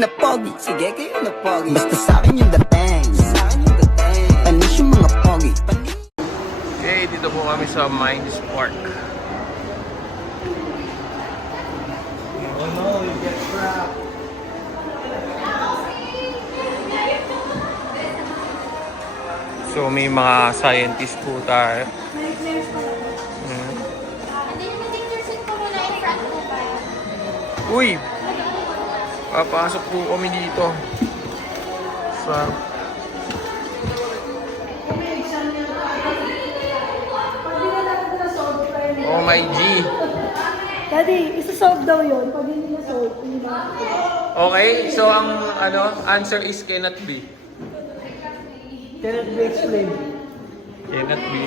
na pogi, sige kayo na pogi. Basta sa'kin yung dating, panis yung mga pogi. Okay, dito po kami sa Mines Park. Oh no, you get trapped. So may mga scientist po tayo. Uy! Papasok po kami dito. Sa... Oh my G! Daddy, isa-solve daw yun. Pag hindi na-solve, hindi na. Okay, so ang answer is cannot be. Cannot be explained. Cannot be.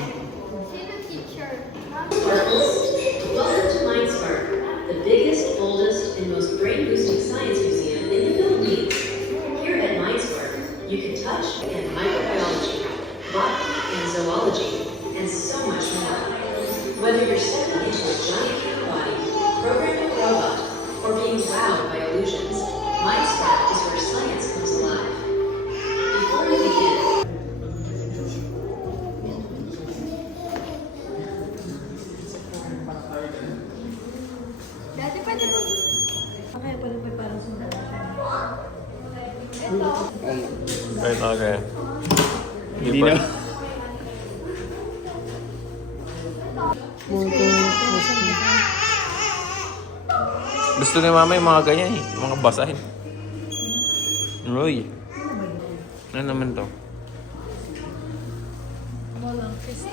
Welcome to Minds Park, the biggest, oldest, and most brain-boosting science museum in the Philippines. Here at Minds Park, you can touch and microbiology, botany and zoology, and so much more. Whether you're stepping into a giant human body, programming a robot, or being wowed by illusions, Minds Park is where science comes alive. Before we begin, Daddy, pwede mo. Okay, pwede mo parang sundan natin. Ito. Okay. Hindi na. Gusto ni mama yung mga ganyan eh. Mga basahin. Roy. Ano naman to? Walang crystal.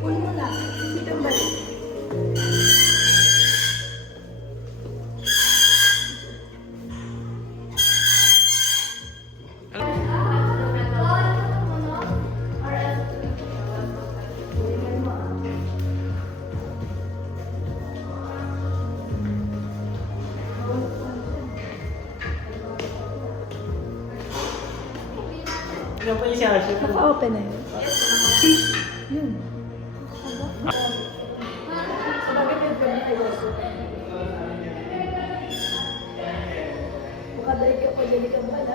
Pull mo lang. Dito balik. Ano pa yung siya? Naka-open na yun. Yun. Makadali ka pa dyan ka ba na?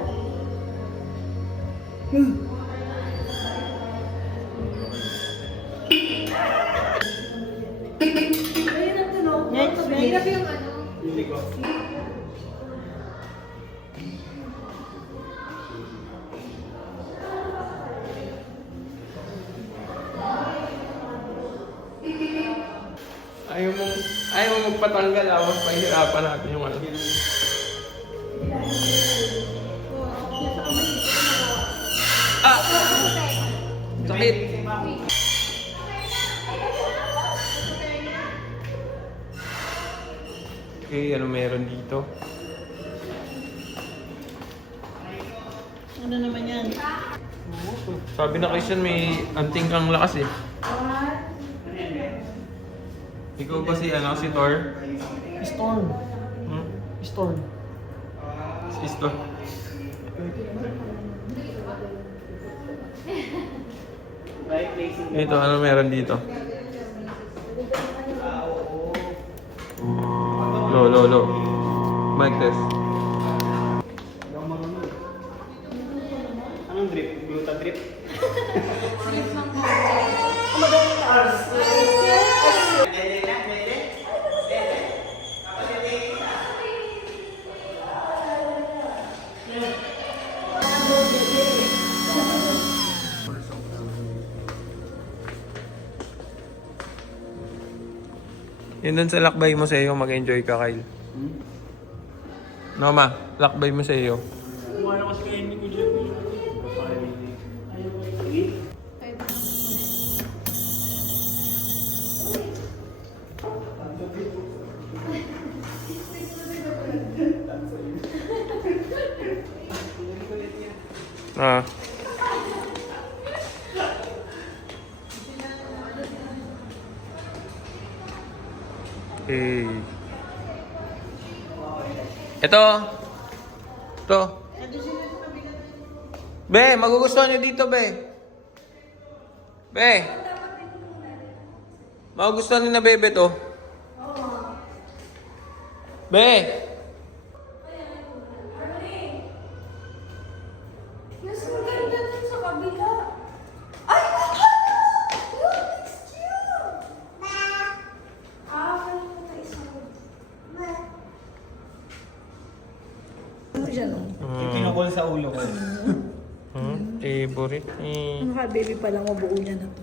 Ayun ang tunog. Mahirap yung ano. Hindi ko. Ayaw mo magpatanggal ah. Mas pahirapan natin yung ano. Ah! Sakit! Okay, ano meron dito? Ano naman yan? Sabi na Christian may anting kang lakas eh. Ikaw ba si si Thor? Storm. Hmm? Storm. Si Thor. Dito, ano meron dito? Lo. Mic test. Anong drip? Gluta drip? Yun dun sa lakbay mo sa iyo, mag-enjoy ka, Kyle. No, ma, lakbay mo sa iyo. Kumala kasi kayo hindi ko dyan. Sige. Ah. Okay. Ito. Ito. Be, magugustuhan nyo dito, Be. Be. Magugustuhan nyo na Bebe to. Be. Mas maganda dun sa kabila. Ay! Look, it's cute! Wala mo tayo isa. Ano siya, no? Pinukol sa ulo ko. Favorite. Ano ka, baby pa lang mabuo niya na to.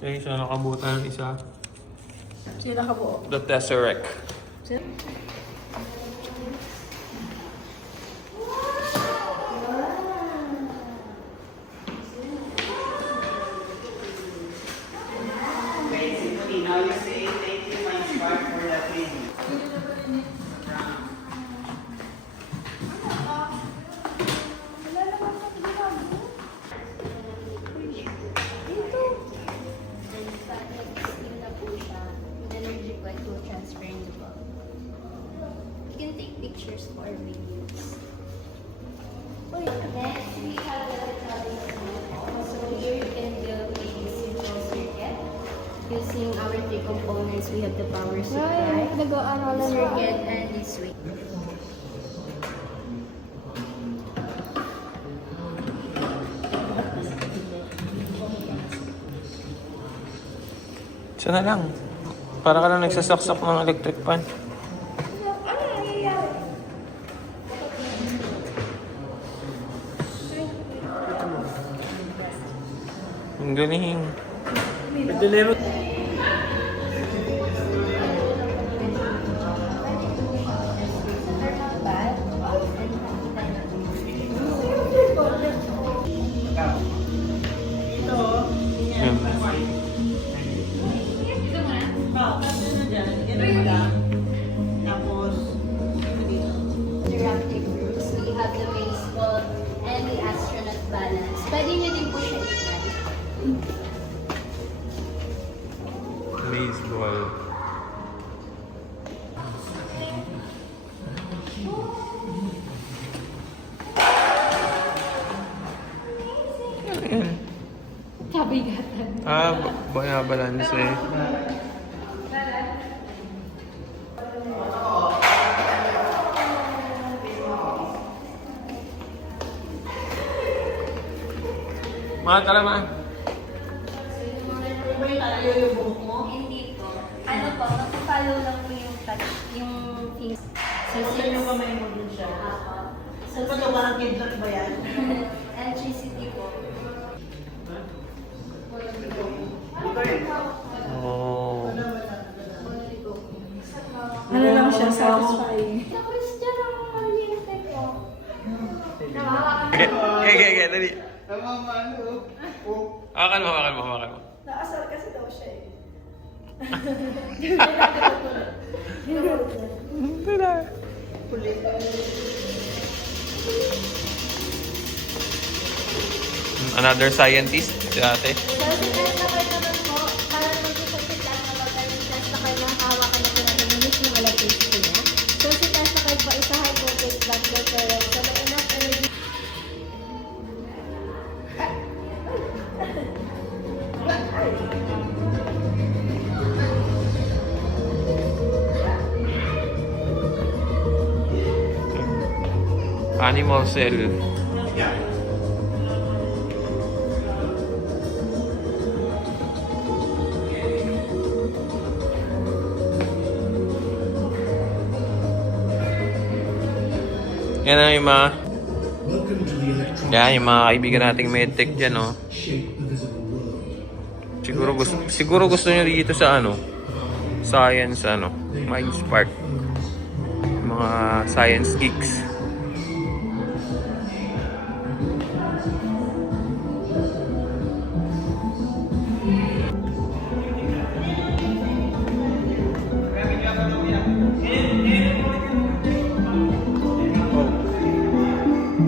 Okay, so nakabutan ng isa. Sino ka buo? The Tesseract. Sino? Basically, now you say thank you, my spark, for the thing. Wala naman sa ginagawa. Dito. Energy quite will transfer in the ball. You can take pictures for videos. Next, we have the tutorial. So here you can build a simple circuit. Using our three components, we have the power supply, the circuit, and the switch. Isa na lang. Para ka lang nagsasaksak ng electric fan. Ano nangyayari? Ang galing. Deliver. Yan. Interactive groups. We have the baseball and the astronaut balance. Pwede nyo din po siya i-try. Baseball. Yan. Kabigatan. Balance eh. Mga kalaman. Hindi po. Ano po, magpa-follow lang po yung touch, yung things. So, Kasi yung kamay mo dun siya. So, Ito parang kidlat ba yan? electricity po. Oh. Ano lang siya, satisfying. Tapos dyan ang malinti po. Okay, dali. Tama, ano? Oh. Hawakan mo. Naasar kasi daw siya eh. Another scientist, si ate. So, si test na kayo naman po, para mag-isip si test na pagkakas si test na kayo ng hawakan na pinag ng mismo electricity niya. So, si test na kayo po, isa high voltage battery current. So, may enough energy. Animal cell. Yan na yung mga... Yan, yung mga kaibigan nating medtech dyan, no? Siguro gusto nyo dito sa ano? Science, ano? Mindspark. Mga science geeks.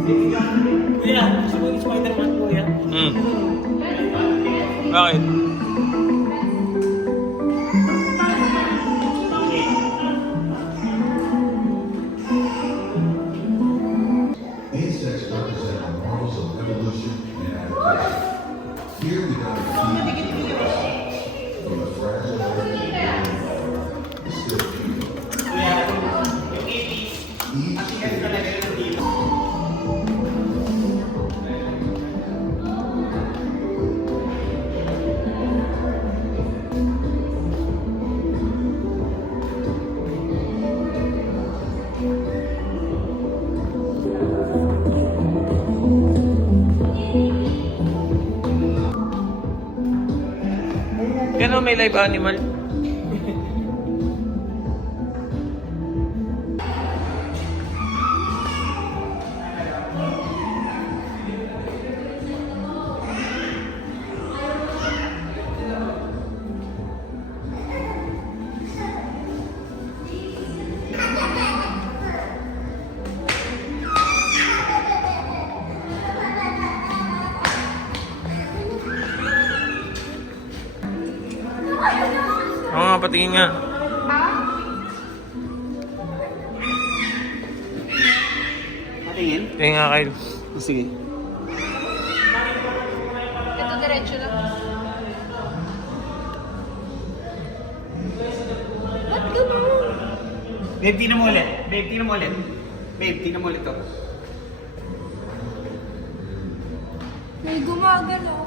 Kuya, gusto mo yung Spider-Man, kuya? Bakit? Insects represent the marvels of evolution and adaptation. Here we dive deep from the fragile earth to the still kingdom. Yan o, may live animal. Oo nga, patingin nga. Patingin? Tingin nga kayo. Sige. Ito diretso lang. Ba't ganun? Babe, tingnan mo ulit. Babe, tingnan mo ulit. Babe, tingnan mo ulit to. May gumagalaw.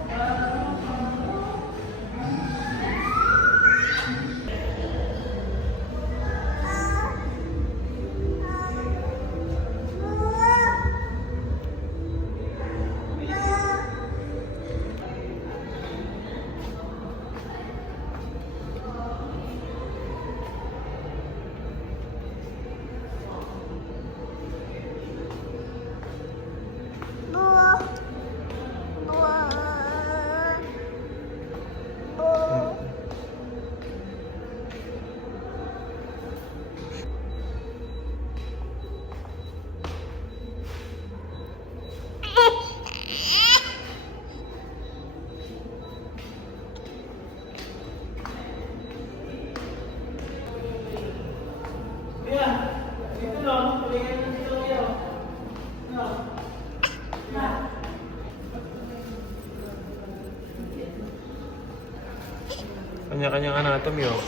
Kanya-kanyang anatomy, oh.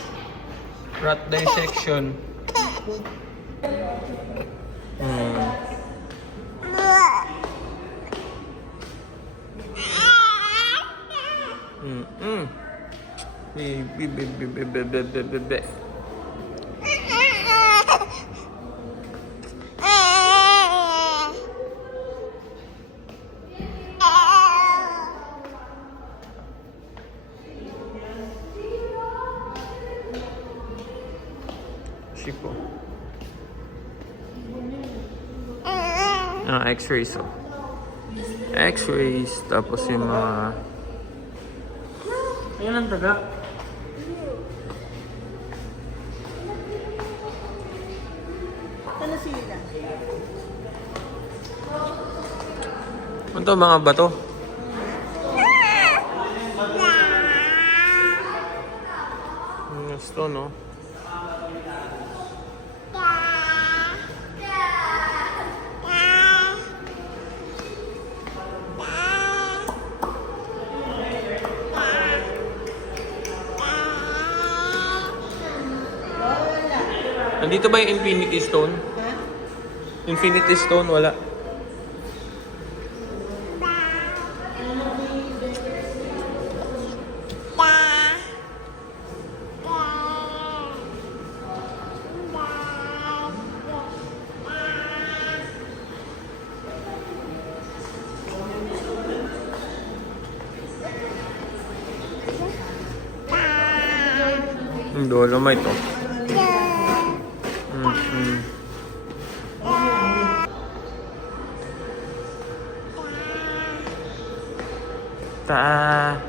Rat dissection. Be. Sipo. X-rays, oh. X-rays, tapos yung mga... Ayan ang daga. Ano sila? Ano to, mga bato? Stone, no? Nandito ba yung Infinity Stone? Infinity Stone, wala. Dolomite, oh. Ta.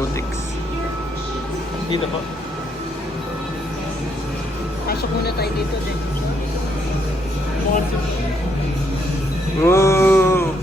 Robotics. Dito po. Pasok muna tayo dito din. Whoa!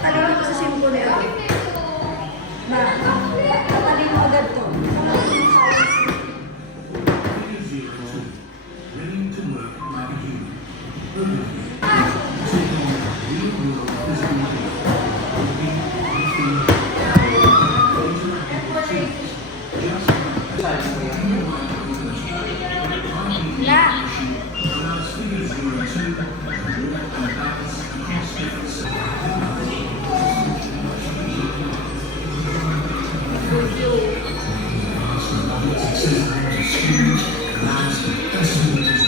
Ano lang po sa symbol na yun? Alin mo agad to?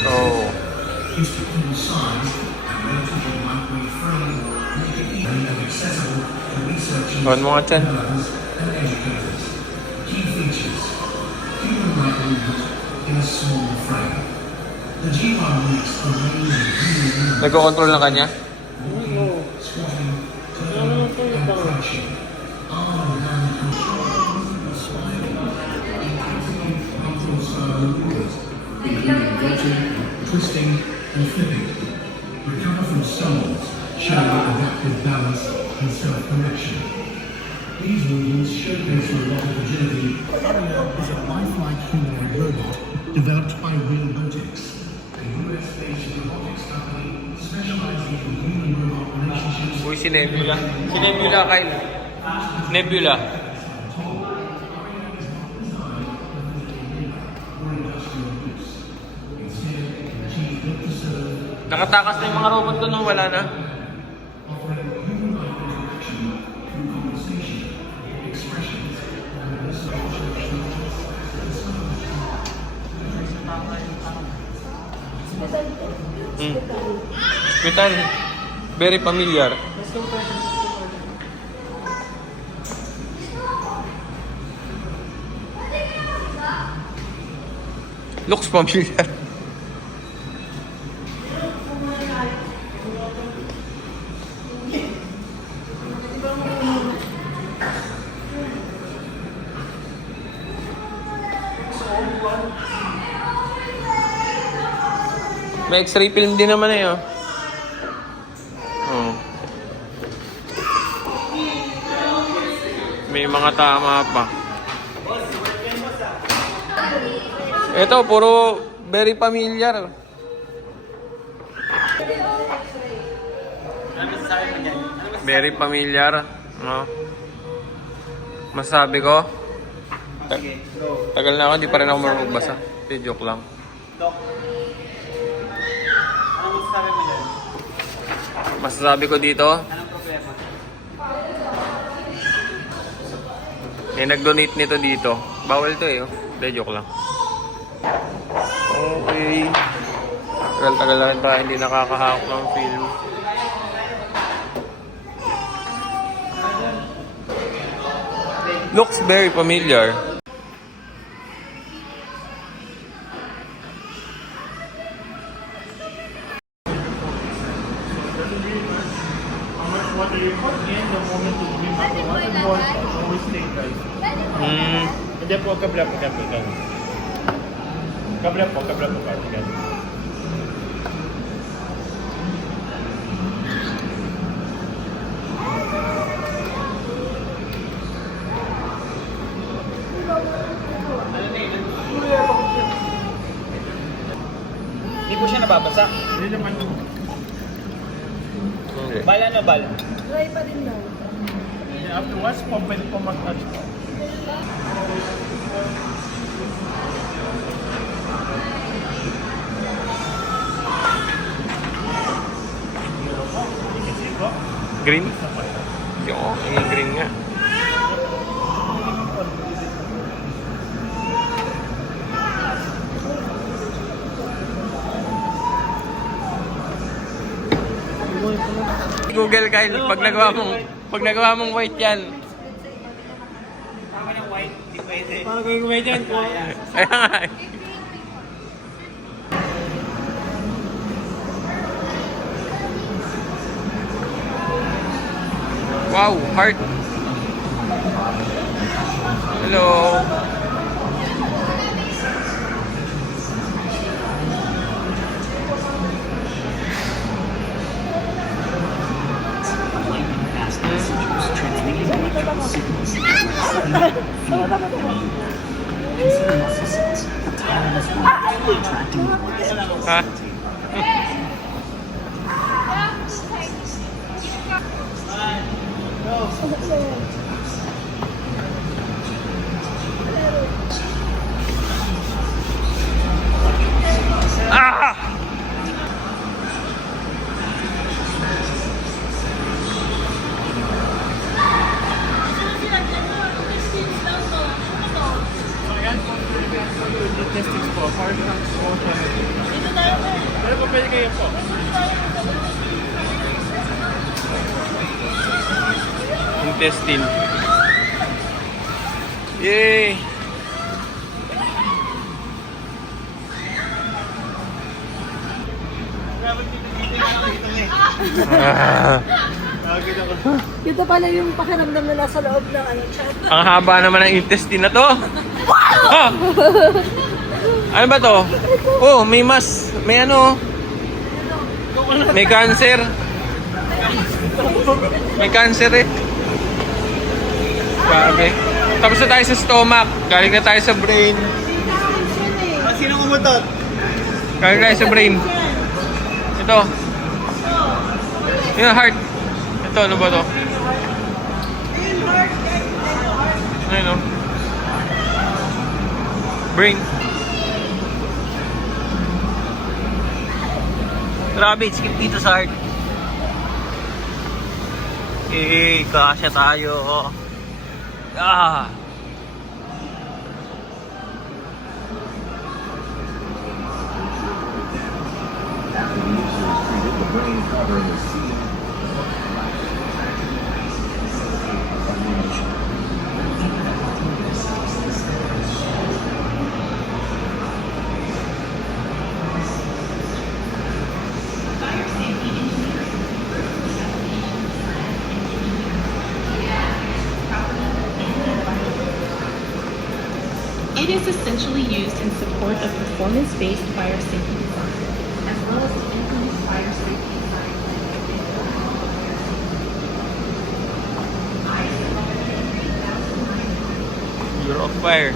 Oh. Kawan mo nga dyan. Nagko-control na kanya? Twisting and flipping. Recover from stones, showing adaptive balance and self-correction. These movements showcase robotic agility. Aria is a lifelike humanoid robot developed by Robotics, a US-based robotics company specializing in human-robot relationships. Uy, si Nebula. Si Nebula, Kyle. Nebula. Nakatakas na yung mga robot ko nung wala na. Metal. Very familiar. Looks familiar. May X-ray film din naman eh, oh. Oh. May mga tama pa. Ito, puro very familiar. Very familiar, no? Masabi ko? Tagal na ako, hindi pa rin ako marunong magbasa. Joke lang. Masasabi ko dito, may nag-donate nito dito. Bawal to eh, oh. De, joke lang. Okay. Tagal-tagal na rin tayo hindi nakakahawak ng film. Looks very familiar. What you put in the moment to bring up the water ball, always stay right. Hindi po, kabla po. Kabla po. Hindi po siya nababasa. Hindi naman. Bala na bal. Dry pa rin daw. Afterwards, pwede po mag-touch po. Green? Oo, yung green nga. Google Kyle, pag nagawa mong white yan. Tama ng white, hindi pwede. Paano kung white yan? Kaya nga. Wow, heart. Hello. Ha? Ah! Testings po, hard knocks po. Pero po pwede kayo po. Intestine. Yay! Ito pala yung pakiramdam nila sa loob ng ano, chat. Ang haba naman ng intestine na to. Ah! Ano ba to? Oh, may may ano. May cancer. May cancer eh. Grabe. Tapos na tayo sa stomach. Galing na tayo sa brain. Sino umutot? Galing tayo sa brain. Ito. Yung heart. Ito, ano ba to? Ayun o. Brain. Grabe, skip dito sa heart. Eh, kasya tayo. Ah! It is essentially used in support of performance-based fire safety design, as well as to implement fire safety design. You're on fire.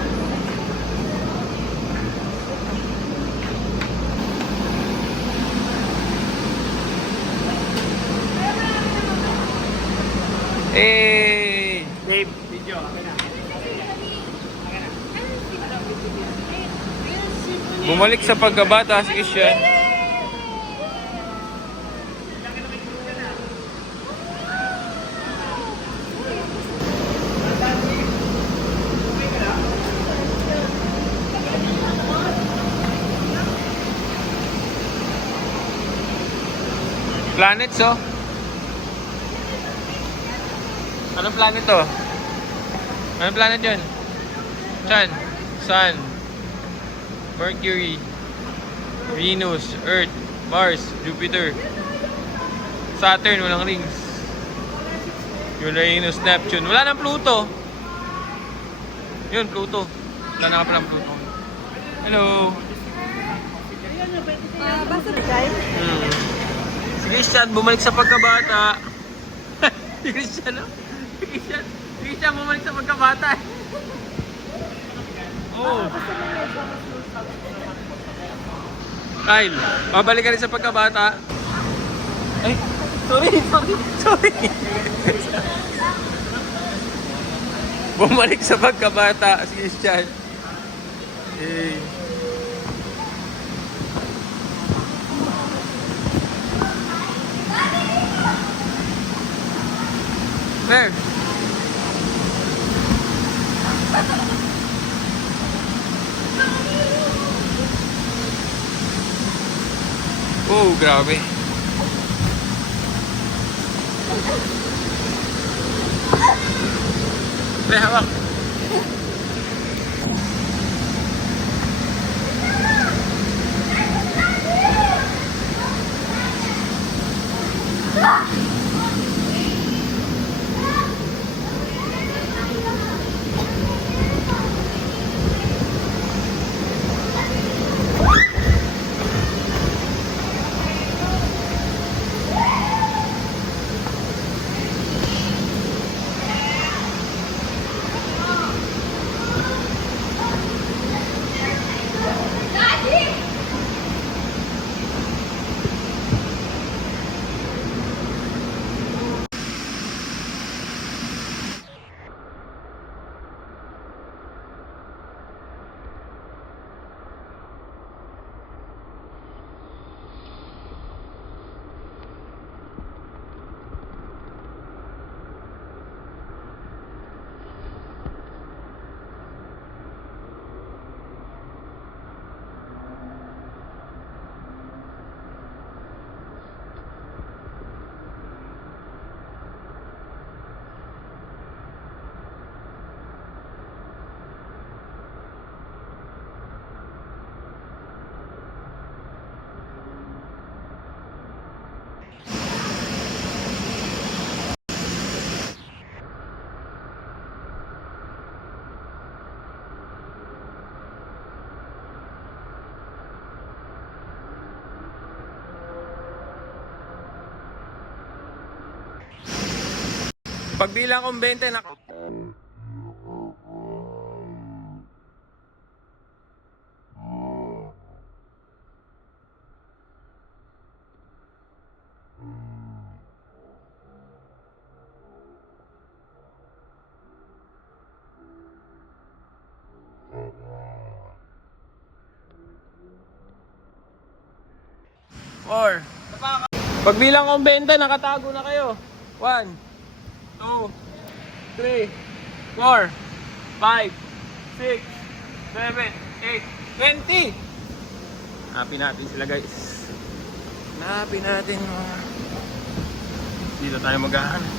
Hey! Dave, video. Bumalik sa pagkabata si Christian. Planets, oh. Anong planet to? Anong planet yun? Chan, Sun, Mercury, Venus, Earth, Mars, Jupiter, Saturn, walang rings. Uranus, Neptune. Wala nang Pluto. Yun, Pluto. Wala na ka palang Pluto. Hello. Basta guys. Si Christian, bumalik sa pagkabata. Si Christian, no? Si Christian, bumalik sa pagkabata. Oh. Kyle, babalik ka rin sa pagkabata. Ay, Sorry. Bumalik sa pagkabata si Christian. Eh. Where? Oh, grabe. Pre, hawak. Pagbilang kong 20 na... Or pagbilang kong 20, nakatago na kayo. 1, 2, 3, 4, 5, 6, 7, 8, 20. Hanapin natin sila, guys. Hanapin natin. Dito tayo maghahanap.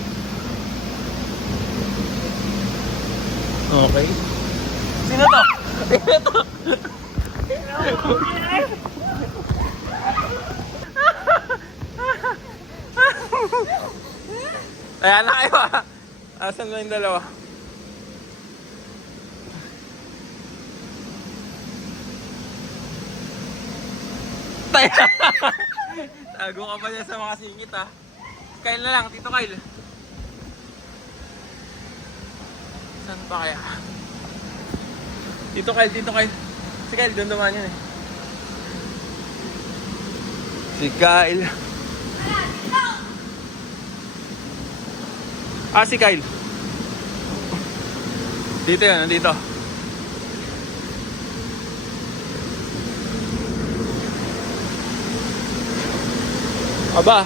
Okay. Sino to? Sino to? Ayan na kayo ah. Asan na yung dalawa? Tago ka pa dyan sa mga singit ah. Kyle na lang, Tito Kyle. Saan pa kaya? Tito Kyle. Si Kyle, doon naman yun eh. Si Kyle. Ah, si Kyle. Dito yan, nandito. Aba.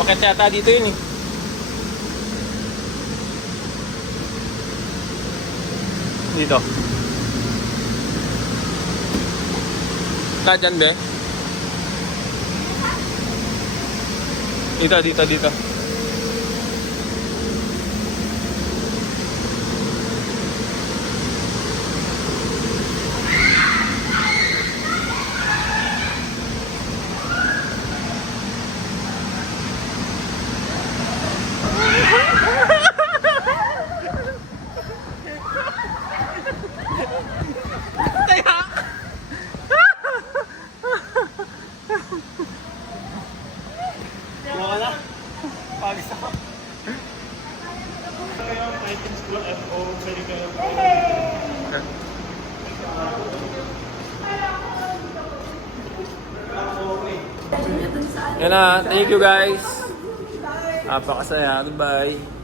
Makita yata dito yun eh. Dito. Dyan be. Dito. Yan na. Thank you guys. Napakasaya. Goodbye.